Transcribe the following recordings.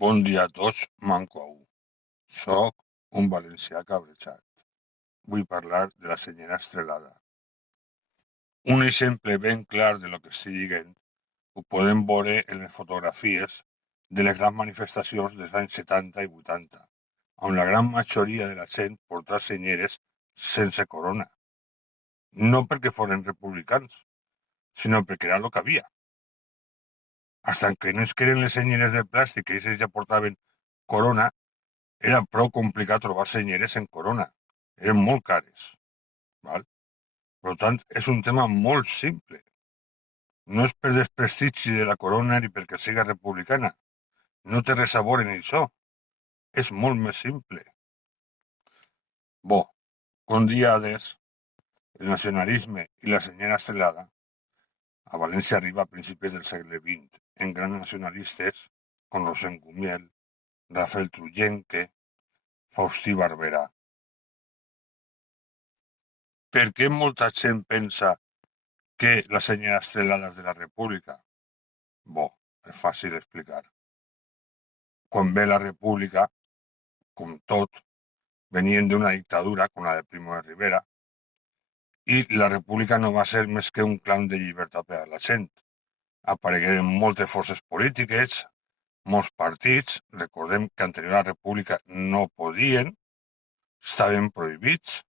Bon dia a tots, mancou. Soc un valencià cabrejat. Vull parlar de la senyora Estrelada. Un exemple ben clar de lo que estic dient ho podem veure en les fotografies de les grans manifestacions dels anys 70 i 80, on la gran majoria de la gent portava senyeres sense corona. No perquè foren republicans, sinó perquè era el que havia. Hasta que no es queden les senyeres de plàstic que ells ja portaven corona, era prou complicat trobar senyeres en corona. Eren molt cares. Val? Per tant, és un tema molt simple. No és per desprestigi de la corona ni perquè siga republicana. No té res a veure en això. És molt més simple. Bo, un dia des, el nacionalisme i la senyora Estrelada a València arriba a principis del segle XX en grans nacionalistes com Rosén Gumiel, Rafael Trullenque, Faustí Barberà. Per què molta gent pensa que la senyora Estrelada és de la República? Bo, és fàcil explicar. Quan ve la República, com tot, venien d'una dictadura com la de Primo de Rivera, i la República no va ser més que un clam de llibertat per a la gent. Aparegueren moltes forces polítiques, molts partits. Recordem que anterior a la República no podien, estaven prohibits.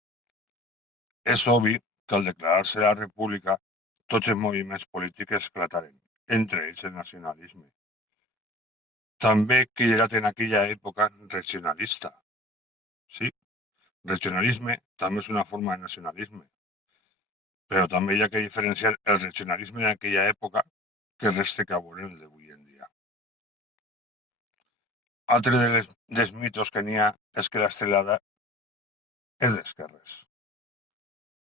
És obvi que al declarar-se la República tots els moviments polítics esclataren, entre ells el nacionalisme. També liderat en aquella època regionalista. Sí, regionalisme també és una forma de nacionalisme, però també hi ha que diferenciar el regionalisme d'aquella època que res té a veure amb el d'avui en dia. Altre dels mitos que n'hi ha és que l'Estrelada és d'esquerres.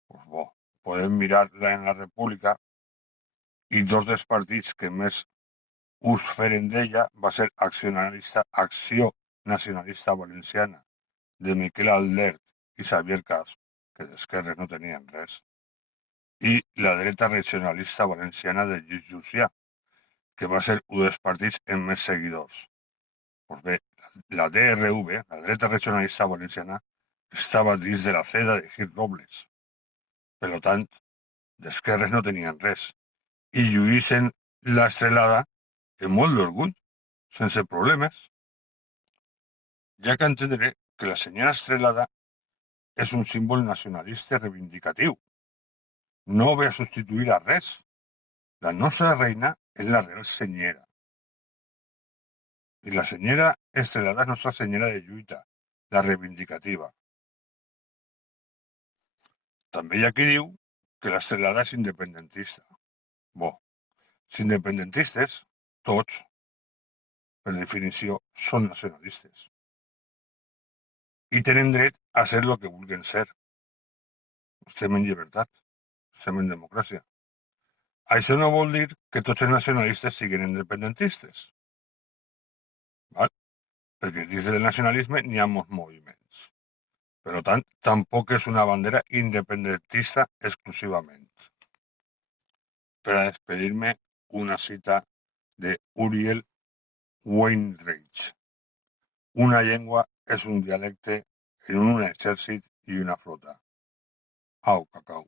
Pues bo, podem mirar-la en la República i dos dels partits que més ús feren d'ella va ser Acció Nacionalista Valenciana, de Miquel Aldert i Xavier Cas, que d'esquerres no tenien res, i la dreta regionalista valenciana de Lluís Llucià, que va ser un dels partits amb més seguidors. Pues bé, la DRV, la dreta regionalista valenciana, estava dins de la CEDA de Gil Robles. Per tant, d'esquerres no tenien res. I lluïssen l'Estrelada amb molt d'orgull, sense problemes. Ja que entendré que la senyora Estrelada és un símbol nacionalista reivindicatiu. No ve a substituir a res. La nostra reina és la real senyera. I la senyera Estrelada és nostra senyera de lluita, la reivindicativa. També hi ha qui diu que l'Estrelada és independentista. Bo, els independentistes, tots, per definició, són nacionalistes. I tenen dret a ser el que vulguin ser. Estem en llibertat, estem en democràcia. Això no vol dir que tots els nacionalistes siguin independentistes. Val? Perquè dins del nacionalisme n'hi ha molts moviments. Per tant, tampoc és una bandera independentista exclusivament. Per a despedir-me, una cita de Uriel Weinreich. Una llengua és un dialecte en un exèrcit i una flota. Au, cacau.